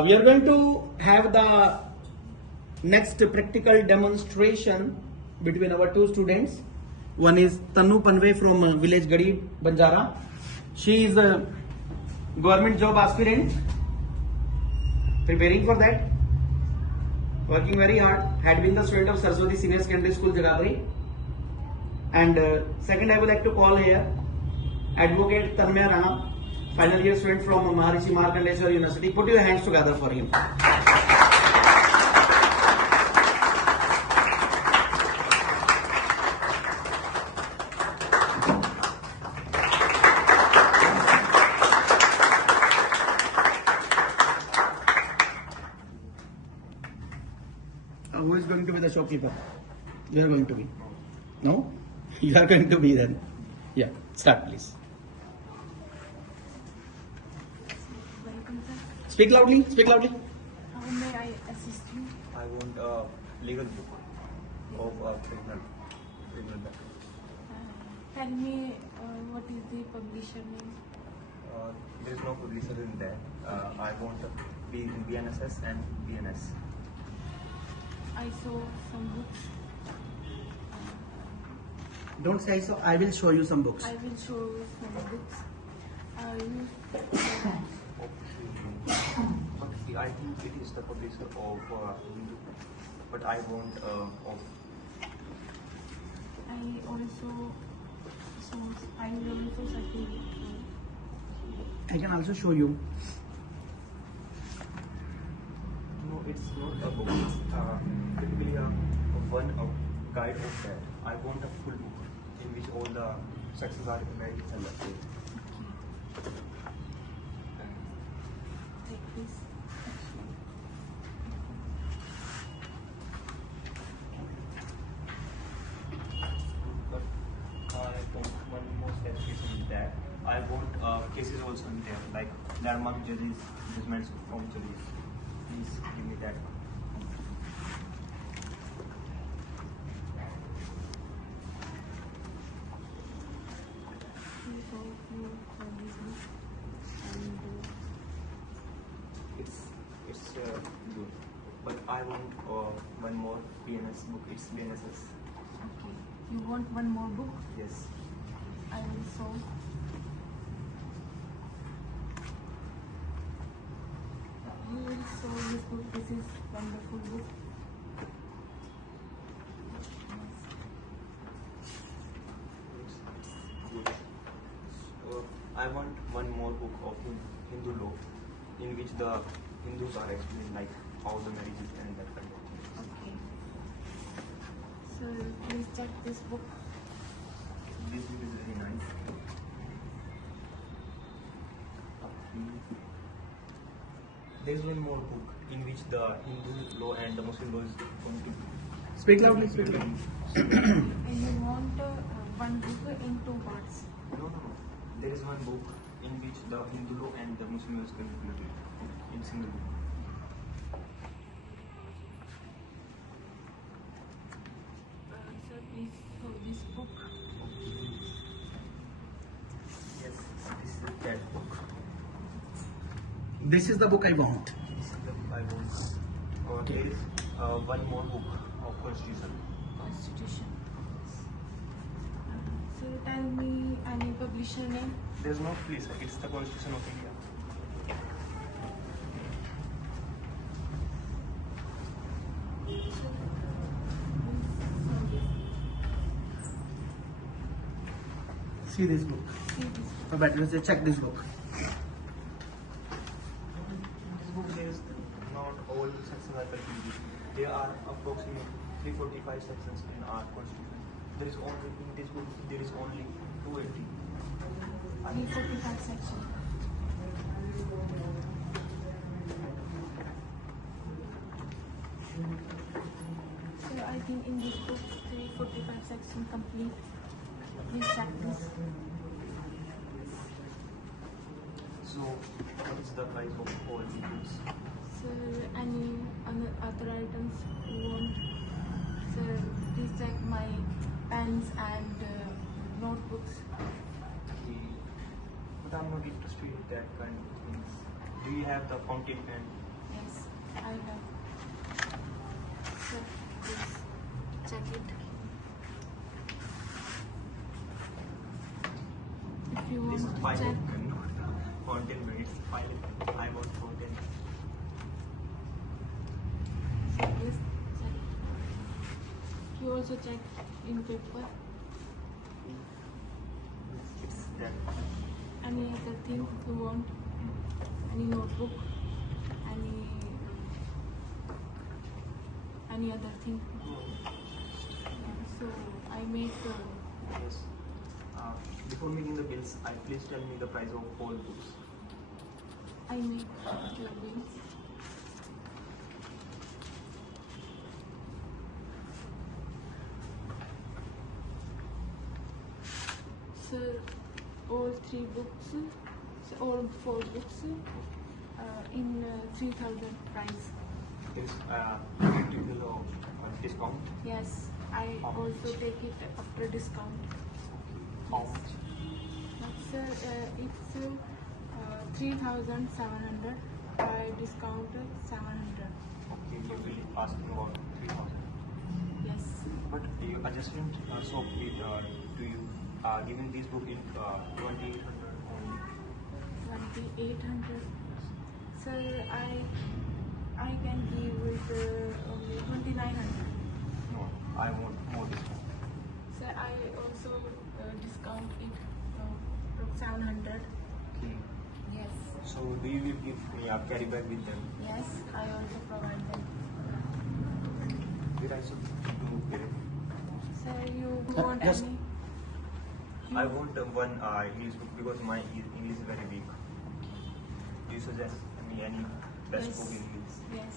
We are going to have the next practical demonstration between our two students. One is Tanu Panve from village Garib, Banjara. She is a government job aspirant, preparing for that, working very hard, had been the student of Saraswati Senior Secondary School, Jagadri. And second, I would like to call here Advocate Tanmaya Rana, final year student from Maharishi Markandeshwar University. Put your hands together for him. Who is going to be the shopkeeper? You are going to be. No? You are going to be then. Yeah, start please. Speak loudly, speak loudly. How may I assist you? I want a legal book of a criminal matter. Tell me what is the publisher name? There is no publisher in there. I want BNSS and BNS. I saw some books. Don't say so. I will show you some books. I will show you some books. But I think it is the publisher of Hindu. But I want of. I also searching. I can also show you. No, it's not a book. It's typically a guide of that. I want a full book in which all the sections are very selected. Take this. But I want one more specification in that. I want cases also in there, like landmark judgments from judges. Please give me that. It's good, but I want one more BNS book. It's BNSS. Okay. You want one more book? Yes. I will show. You will show this book. This is wonderful book. It's good. So I want one more book of Hindu law, in which the Hindus are explained, like how the marriage is and that kind of things. Okay. So please check this book. This book is very nice. There is one more book in which the Hindu law and the Muslim law is going to be. Speak loudly, speak loudly. And you want one book in two parts. No. There is one book in which the Hindu law and the Muslim law is going to be in single book. So please show this book. Yes, this is that book. This is the book I want. This is the book I want. There is one more book of Constitution. Constitution. So tell me any publisher name. There is no place. It's the Constitution of India. See this book. See this book. Or better say, check this book. In this book, there is not all sections are completed. There are approximately 345 sections in our Constitution. There is only in this book there is only 280. 345 section. So I think in this book 345 section complete. Please check this. So, what is the price of all the books? So any other items you want? So please check my pens and notebooks. But I'm not interested in that kind of things. Do you have the fountain pen? Yes, I have. So, please check it. If you This want is to file check. content, but it's file. I want content. So please check. You also check in paper. It's that. Any other thing you want? Any notebook? Any other thing? So I make. Yes. Before making the bills, please tell me the price of all books. I make your bills. So all 3 books, so all 4 books in 3,000 price. Is particular discount? Yes, I How much? also take it after discount. How Yes. much? It's 3,700. I discounted 700. Okay, you will ask me about 3,000. Yes. But you adjustment so to you giving this book in 2,800 only. 2,800. Sir, I can give it only 2,900. No, I want more discount. Sir, I also discount it from 700. Okay. Yes. So do you will give me a carry bag with them? Yes, I also provide them. Did I should do it? Sir, you want yes. any? I want one English book because my English is very weak. Do you suggest me any best Yes. book in English? Yes.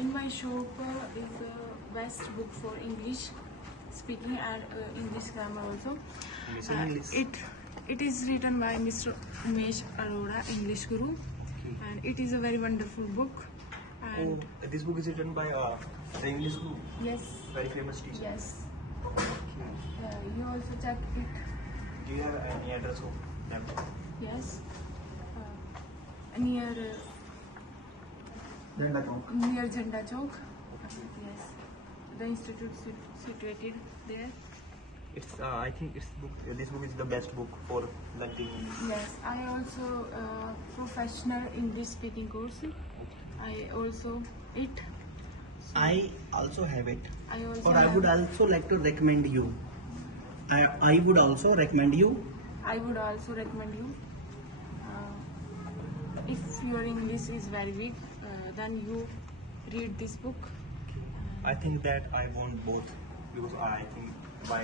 In my shop is a best book for English speaking and English grammar also. English. It is written by Mr. Umesh Arora English Guru, and it is a very wonderful book. And This book is written by the English Guru, yes, very famous teacher. yes. Okay. You also check it. Do you have any address of them? Yes. Near Jhanda Chowk. Yes. The institute situated there. It's I think this book is the best book for learning English. Yes. I also professional English speaking course. I also it. I also have it, I also or I would have- also like to recommend you. I would also recommend you. I would also recommend you. If your English is very weak, then you read this book. I think that I want both because I think by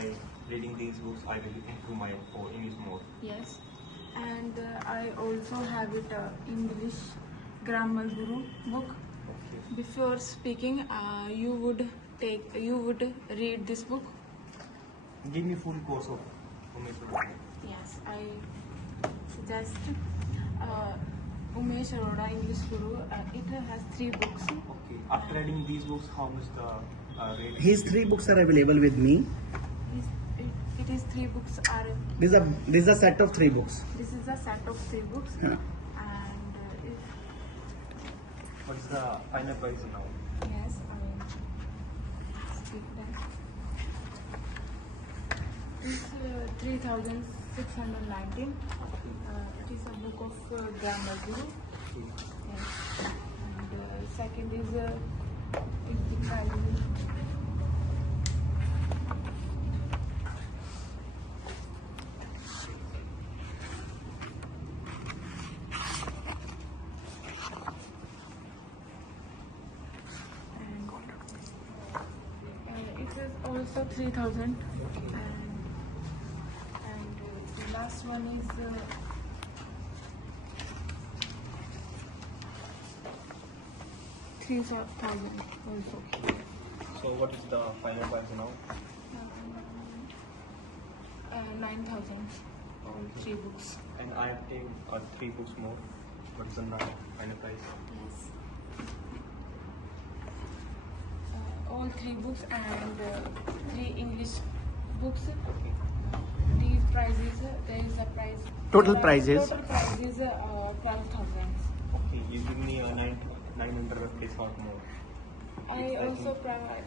reading these books I will improve my English more. Yes, and I also have it English Grammar Guru book. Okay. Before speaking, you would read this book. Give me full course of Umesh Arora. Yes, I suggest Umesh Arora English Guru. It has 3 books. Okay. After reading these books, how much the rate? His 3 books are available with me. It is 3 books are. This is a set of 3 books. This is a set of 3 books, Yeah. and if What is the final price now? yes, I mean speak that. It's 3,619. It is a book of Grammar Guru. Yes. And second is the price. It is also 3,000, and the last one is 3,000 also. So what is the final price now? 9,000 all 3 books. And I have taken 3 books more. What is the final price? Yes. All 3 books and 3 English books. These prices, there is a price. Total prices? Total price is 12,000. Okay, you give me 9 900 discount more. I also provide.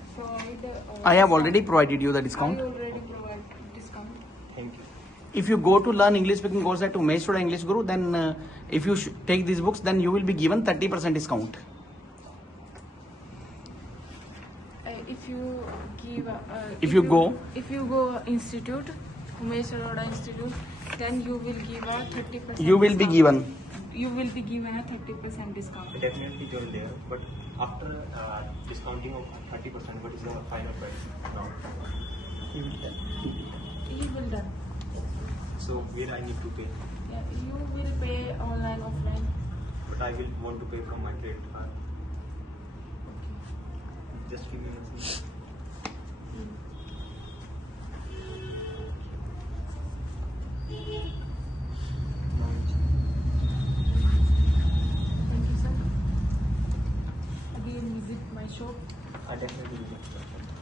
I have already provided you the I discount. already provide discount. Thank you. If you go to learn English speaking course at Umesh Arora English Guru, then if you take these books, then you will be given 30% discount. If you give. If you go. If you go institute, Umesh Arora Institute, then you will give a 30%. You will be discount. given. You will be given a 30% discount. Definitely join there, but after discounting of 30%, what is the final price now? You will done. So where I need to pay? Yeah, you will pay online, offline. But I will want to pay from my credit card. Just give me a minute. Thank you, sir. Again, visit my shop. I definitely will.